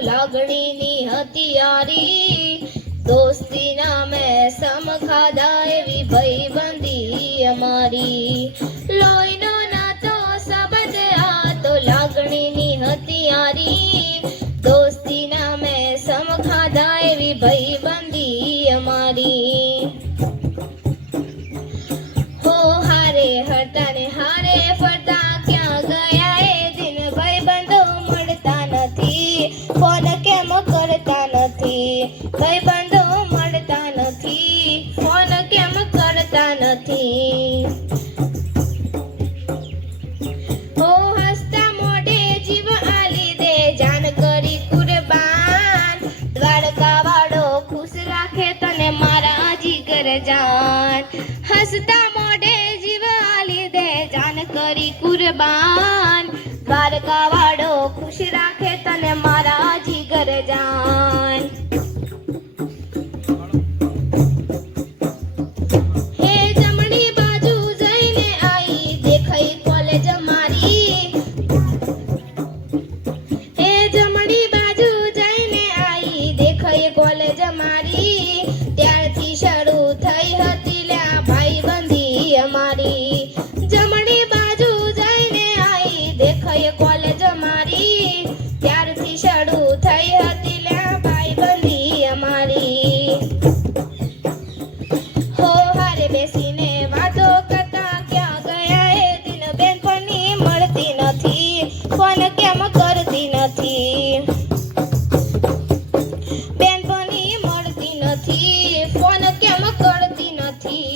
લાગણીની હથિયારી, દોસ્તીના મેં સમ ખાધા એવી ભાઈબંધી અમારી. લોહીનો નાતો સંબંધ આ તો લાગણીની હથિયારી, દોસ્તીના મેં સમ ખાધા એવી ભાઈબંધી અમારી. હો હારે હતા ને હારે ફરતા ક્યાં ગયા એ દિન, ભાઈબંધો મળતા નથી, ફોન કેમ કરતા નથી, ભાઈબંધો મળતા નથી, ફોન કેમ કરતા નથી. હો હસતા મોઢે જીવ આલી દે જાન કરી કુરબાન, દ્વારકા વાળો ખુશ રાખે તને મારા જીગર જાન. હસતા મોઢે જીવ આલી દે જાન કરી કુરબાન, દ્વારકા વાળો ખુશ રાખે તને મારા જીગર જાન. હે જમણી બાજુ જઈને આઈ દેખાઈ કોલેજ મારી, હે જમણી બાજુ જઈને આઈ દેખાઈ કોલેજ મારી, ત્યારથી શરૂ થઈ હતી લ્યા ભાઈબંધી અમારી. જમણી બાજુ જઈને આઈ દેખાઈ કોલેજ મારી, ત્યારથી શરૂ થઈ હતી લ્યા ભાઈબંધી અમારી. હો હારે બેસીને વાતો કરતા ક્યાં ગયા એ દિન, બેનપણી મળતી નથી, ફોન કેમ કરતી નથી, બેનપણી મળતી નથી, ફોન કેમ કરતી નથી.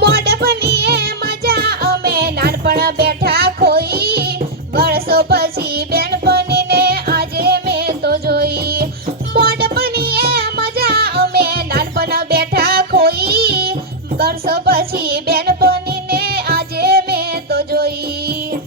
મોડપની એ મજા અમે નાનપણ બેઠા ખોઈ, વર્ષો પછી બેનપણીને આજે મેં તો જોઈ. મોડપની એ મજા અમે નાનપણ બેઠા ખોઈ, વર્ષો પછી બેનપણીને આજે મેં તો જોઈ.